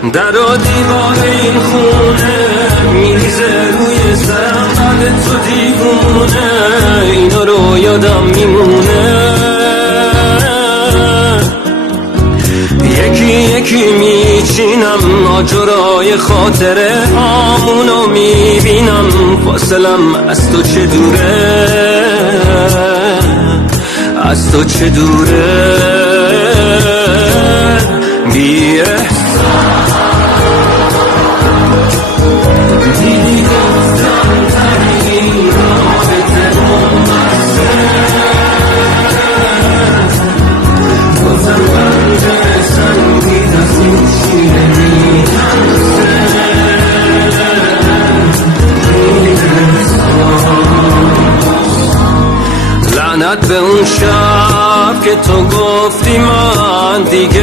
در و دیوار این خونه میریزه روی سرم قلب تو دیوونه، اینا رو یادم میمونه. یکی یکی میچینم آجرای خاطره آمونو میبینم، فاصلم از تو چه دوره، از تو چه دوره. بی لعنت به اون شب که تو گفتی من دیگه